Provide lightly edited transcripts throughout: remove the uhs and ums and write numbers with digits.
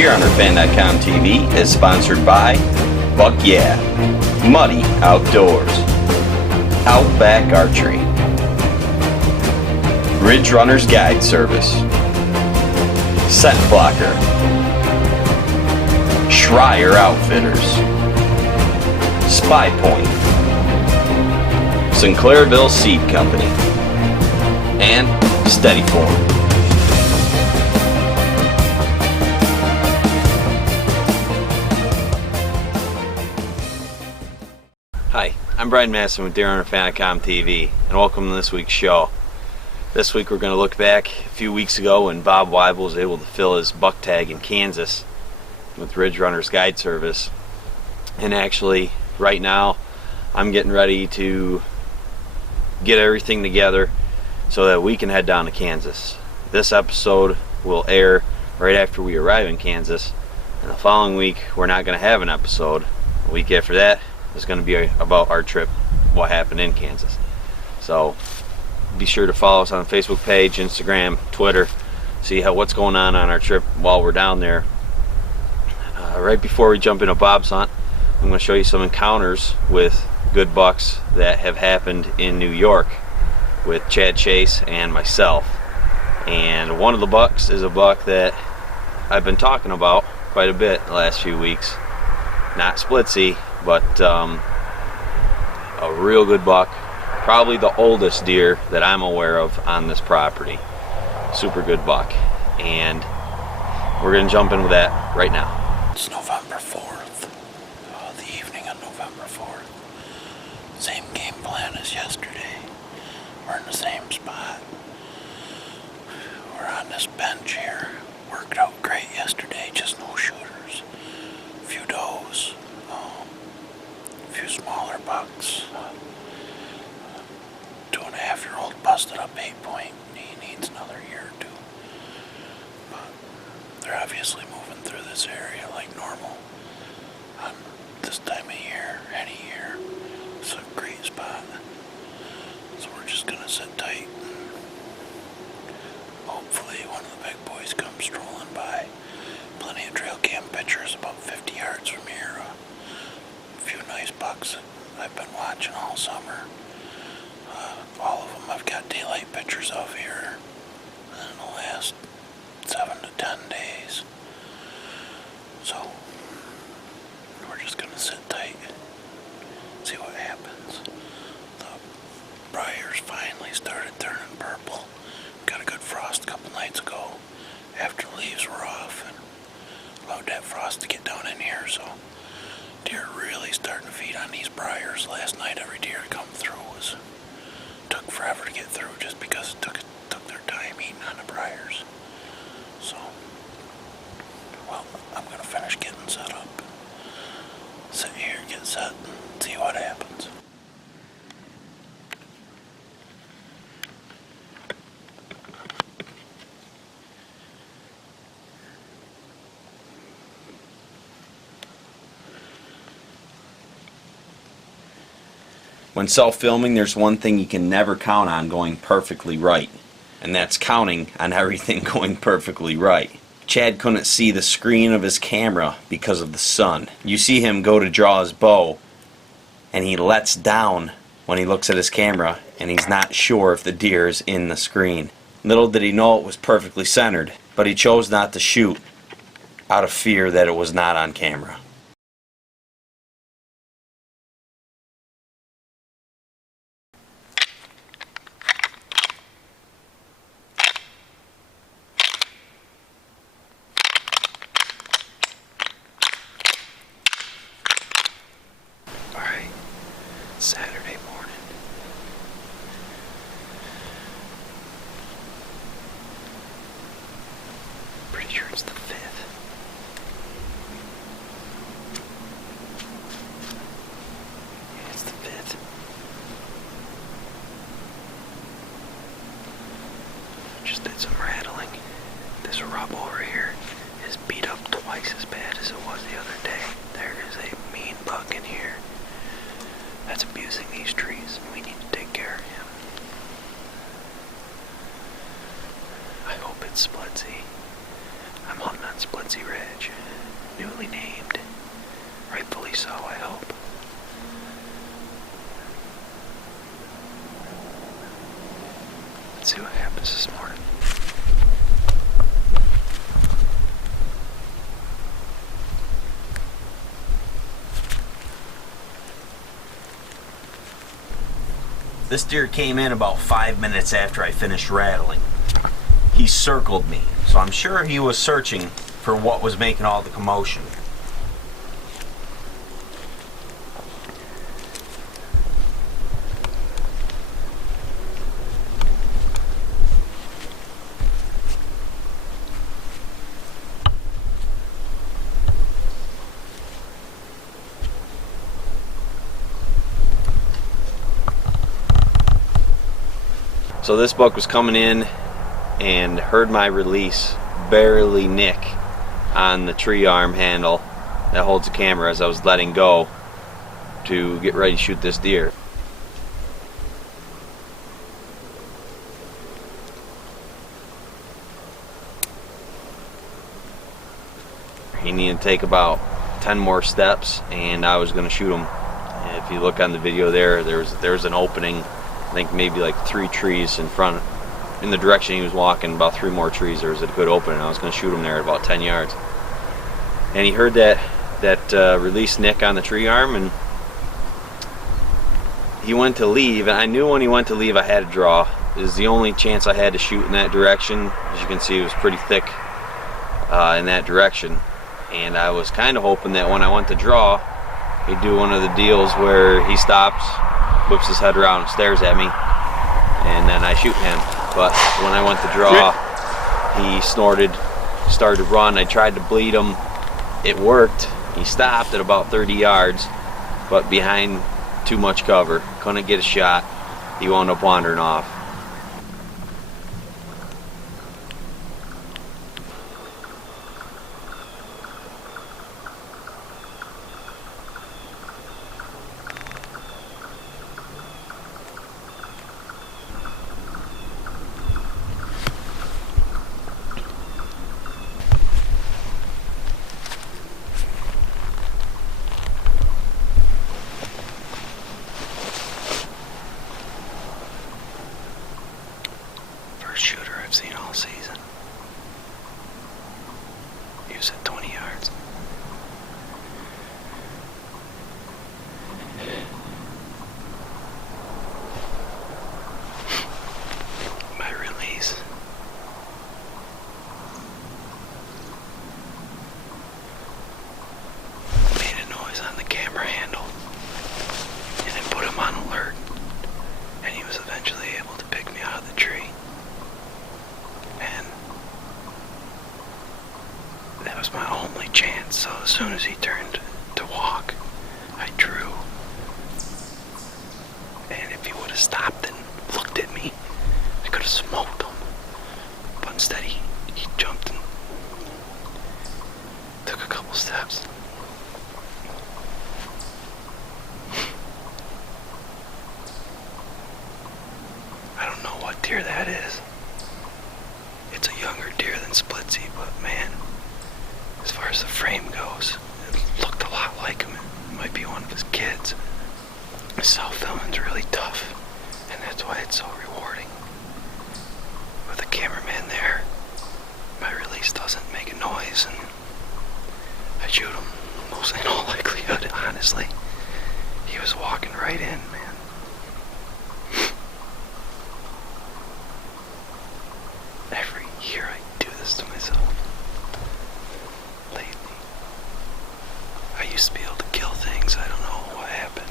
DeerHunterFan.com TV is sponsored by Buck Yeah, Muddy Outdoors, Outback Archery, Ridge Runner's Guide Service, Scent Blocker, Schreier Outfitters, Spy Point, Sinclairville Seed Company, and Steadyform. Hi, I'm Brian Masson with DeerHunterFan.com TV, and welcome to this week's show. This week we're going to look back a few weeks ago when Bob Weibel was able to fill his buck tag in Kansas with Ridge Runner's Guide Service. And actually, right now, I'm getting ready to get everything together so that we can head down to Kansas. This episode will air right after we arrive in Kansas, and the following week we're not going to have an episode. The week after that is going to be about our trip, what happened in Kansas. So be sure to follow us on the Facebook page, Instagram, Twitter, see what's going on our trip while we're down there. Right before we jump into Bob's hunt, I'm going to show you some encounters with good bucks that have happened in New York with Chad Chase and myself. And one of the bucks is a buck that I've been talking about quite a bit the last few weeks. Not splitsy, but a real good buck. Probably the oldest deer that I'm aware of on this property. Super good buck. And we're going to jump in with that right now. It's November 4th, the evening of November 4th. Same game plan as yesterday. We're in the same spot. We're on this bench here. Worked out great yesterday, just no shooters. A few does, a few smaller bucks. 2.5-year-old busted up 8-point. He needs another year or two. But they're obviously moving through this area like normal. On this time of year, any year, it's a great spot. So we're just gonna sit tight. Hopefully one of the big boys comes strolling by. Plenty of trail cam pictures about 50 yards from here. A few nice bucks that I've been watching all summer. All of them I've got daylight pictures of here in the last 7 to 10 days. So we're just gonna sit tight, see what happens. The briars finally started turning purple. Got a good frost a couple nights ago after the leaves were off, and allowed that frost to get down in here, so deer are really starting to feed on these briars. Last night every deer to come through took forever to get through just because it took their time eating on the briars. So, well, I'm gonna finish getting set up. Sit here, get set, and see what happens. When self-filming, there's one thing you can never count on going perfectly right, and that's counting on everything going perfectly right. Chad couldn't see the screen of his camera because of the sun. You see him go to draw his bow, and he lets down when he looks at his camera, and he's not sure if the deer is in the screen. Little did he know it was perfectly centered, but he chose not to shoot out of fear that it was not on camera. Saturday morning. Pretty sure it's the 5th. Yeah, it's the 5th. Just did some rattling. This rub over here is beat up twice as bad as it was the other day. There is a mean buck in here that's abusing these trees. We need to take care of him. I hope it's splitsy. I'm hunting on splitsy ridge. Let's see what happens this morning. This deer came in about 5 minutes after I finished rattling. He circled me, so I'm sure he was searching for what was making all the commotion. So this buck was coming in and heard my release barely nick on the tree arm handle that holds the camera as I was letting go to get ready to shoot this deer. He needed to take about 10 more steps and I was going to shoot him. And if you look on the video there's an opening. I think maybe like 3 trees in front, in the direction he was walking, about 3 more trees. There was a good opening. I was going to shoot him there at about 10 yards. And he heard that release nick on the tree arm, and he went to leave. And I knew when he went to leave I had to draw. It was the only chance I had to shoot in that direction. As you can see, it was pretty thick in that direction. And I was kind of hoping that when I went to draw, he'd do one of the deals where he stops, whips his head around and stares at me, and then I shoot him. But when I went to draw, he snorted, started to run. I tried to bleed him. It worked. He stopped at about 30 yards, but behind too much cover. Couldn't get a shot. He wound up wandering off. Shooter I've seen all season. He was at 20 yards. My release. Made a noise on the camera handle, and it put him on alert, and he was eventually able to pick me out of the tree. And that was my only chance, so as soon as he turned to walk, I drew. And if he would have stopped and looked at me, I could have smoked him. But instead he jumped and took a couple steps. I don't know what deer that is. It's a younger deer than Splitsy, but man, as far as the frame goes, it looked a lot like him. It might be one of his kids. Self-filming's really tough, and that's why it's so rewarding. With a cameraman there, my release doesn't make a noise, and I shoot him most in all likelihood, honestly. He was walking right in, man. Every year I do this to myself. Lately. I used to be able to kill things. I don't know what happened.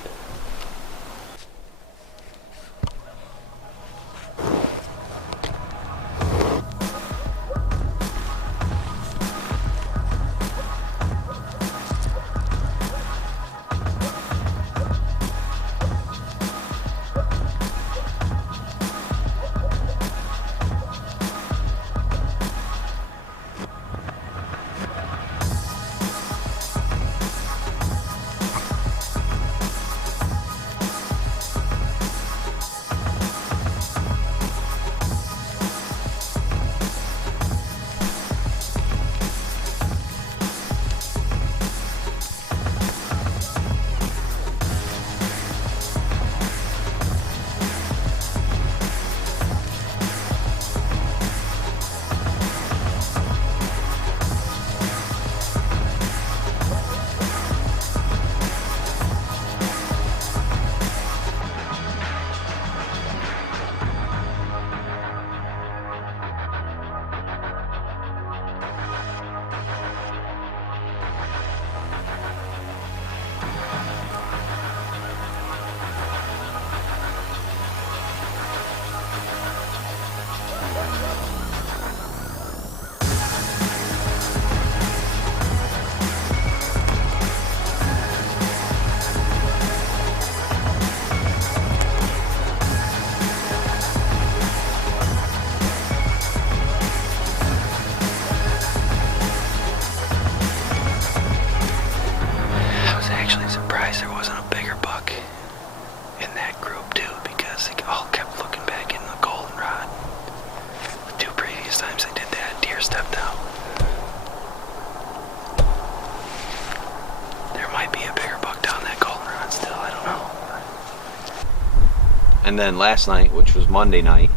And then last night, which was Monday night,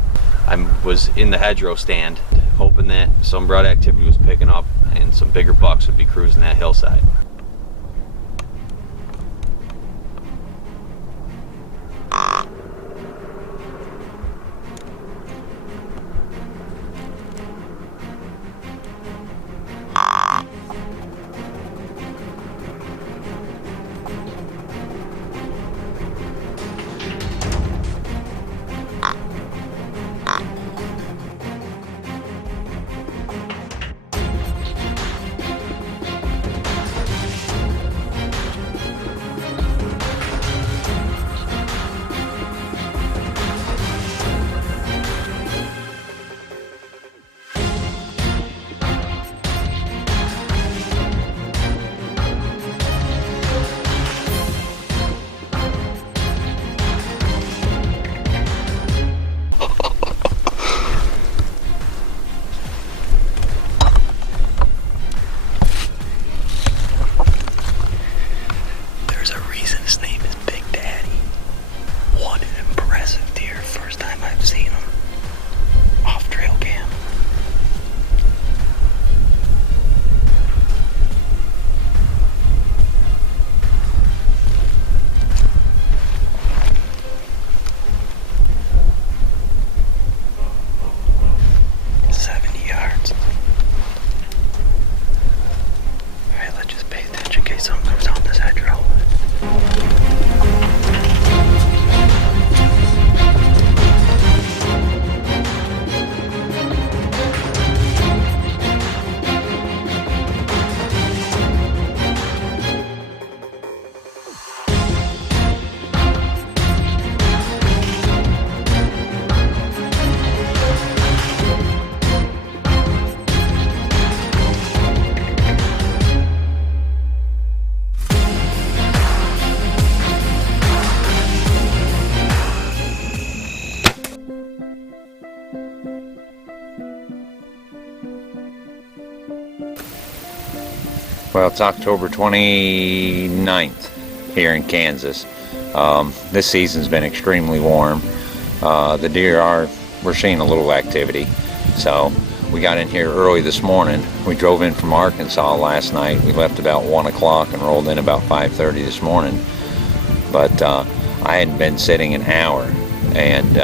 I was in the hedgerow stand hoping that some broad activity was picking up and some bigger bucks would be cruising that hillside. Well, it's October 29th here in Kansas. This season's been extremely warm. The deer we're seeing a little activity. So we got in here early this morning. We drove in from Arkansas last night. We left about 1 o'clock and rolled in about 5:30 this morning. But I hadn't been sitting an hour and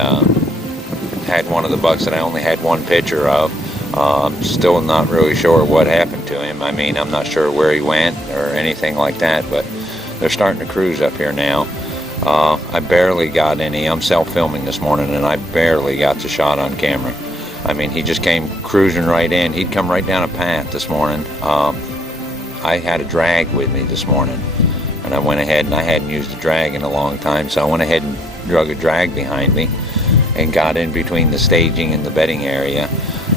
had one of the bucks that I only had one picture of. Still not really sure what happened to him. I mean, I'm not sure where he went or anything like that, but they're starting to cruise up here now. I barely got any. I'm self-filming this morning, and I barely got the shot on camera. I mean, he just came cruising right in. He'd come right down a path this morning. I had a drag with me this morning, and I went ahead, and I hadn't used a drag in a long time, so I went ahead and drug a drag behind me and got in between the staging and the bedding area.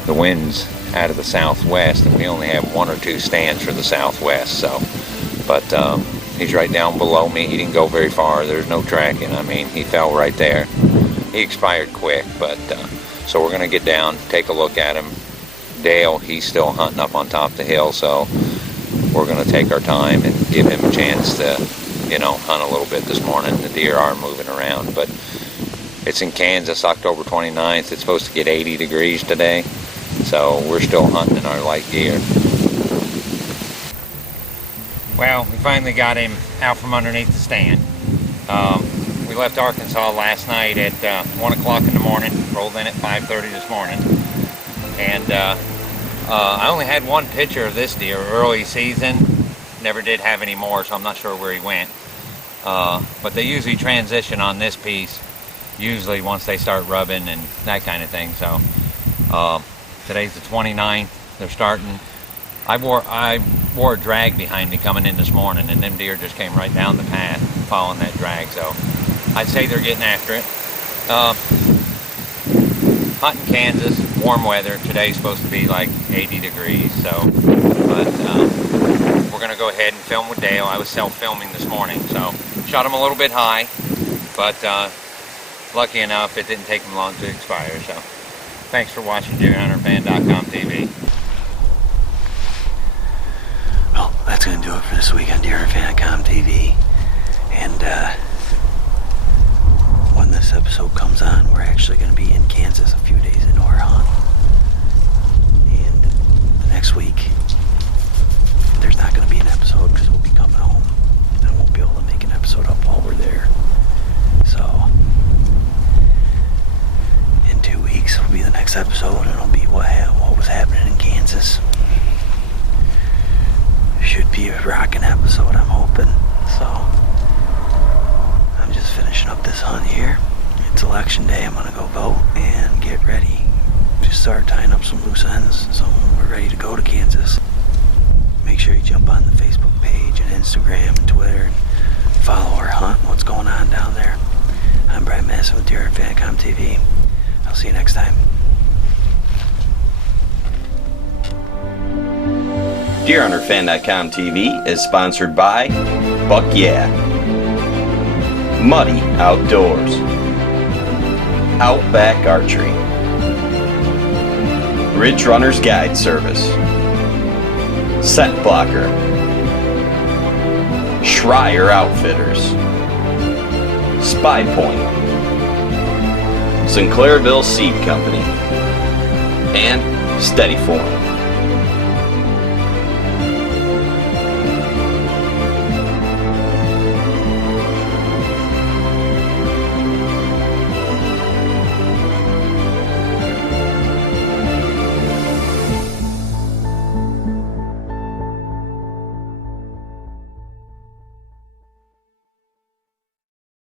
The wind's out of the southwest, and we only have 1 or 2 stands for the southwest, so, but he's right down below me. He didn't go very far. There's no tracking. I mean, he fell right there. He expired quick, but so we're going to get down, take a look at him. Dale, he's still hunting up on top of the hill, so we're going to take our time and give him a chance to, hunt a little bit this morning. The deer are moving around, but it's in Kansas, October 29th. It's supposed to get 80 degrees today, so we're still hunting in our light gear. Well, we finally got him out from underneath the stand. We left Arkansas last night at 1 o'clock in the morning, rolled in at 5:30 this morning, and I only had one picture of this deer early season. Never did have any more, so I'm not sure where he went. But they usually transition on this piece, usually once they start rubbing and that kind of thing. So today's the 29th. They're starting. I wore a drag behind me coming in this morning, and them deer just came right down the path following that drag. So I'd say they're getting after it. Hunting Kansas, warm weather. Today's supposed to be like 80 degrees. So, but we're gonna go ahead and film with Dale. I was self-filming this morning, so shot him a little bit high, but lucky enough it didn't take him long to expire. So thanks for watching DeerHunterFan.com TV. Well, that's going to do it for this week on DeerHunterFan.com TV. And when this episode comes actually going to be in Kansas a few days into our hunt. And the next week, there's not going to be an episode because we'll be coming home. I won't be able to make an episode up while we're there. So, in 2 weeks will be the next episode, and it'll be what was happening in Kansas. Should be a rocking episode, I'm hoping. So, I'm just finishing up this hunt here. It's election day. I'm gonna go vote and get ready to start tying up some loose ends. So we're ready to go to Kansas. Make sure you jump on the Facebook page and Instagram and Twitter and follow our hunt, what's going on down there. I'm Brian Masson with Deer Hunter Fan TV. I'll see you next time. DeerHunterFan.com TV is sponsored by Buck Yeah, Muddy Outdoors, Outback Archery, Ridge Runners Guide Service, Scent Blocker, Schreier Outfitters, Spy Point, Sinclairville Seed Company, and Steady Form.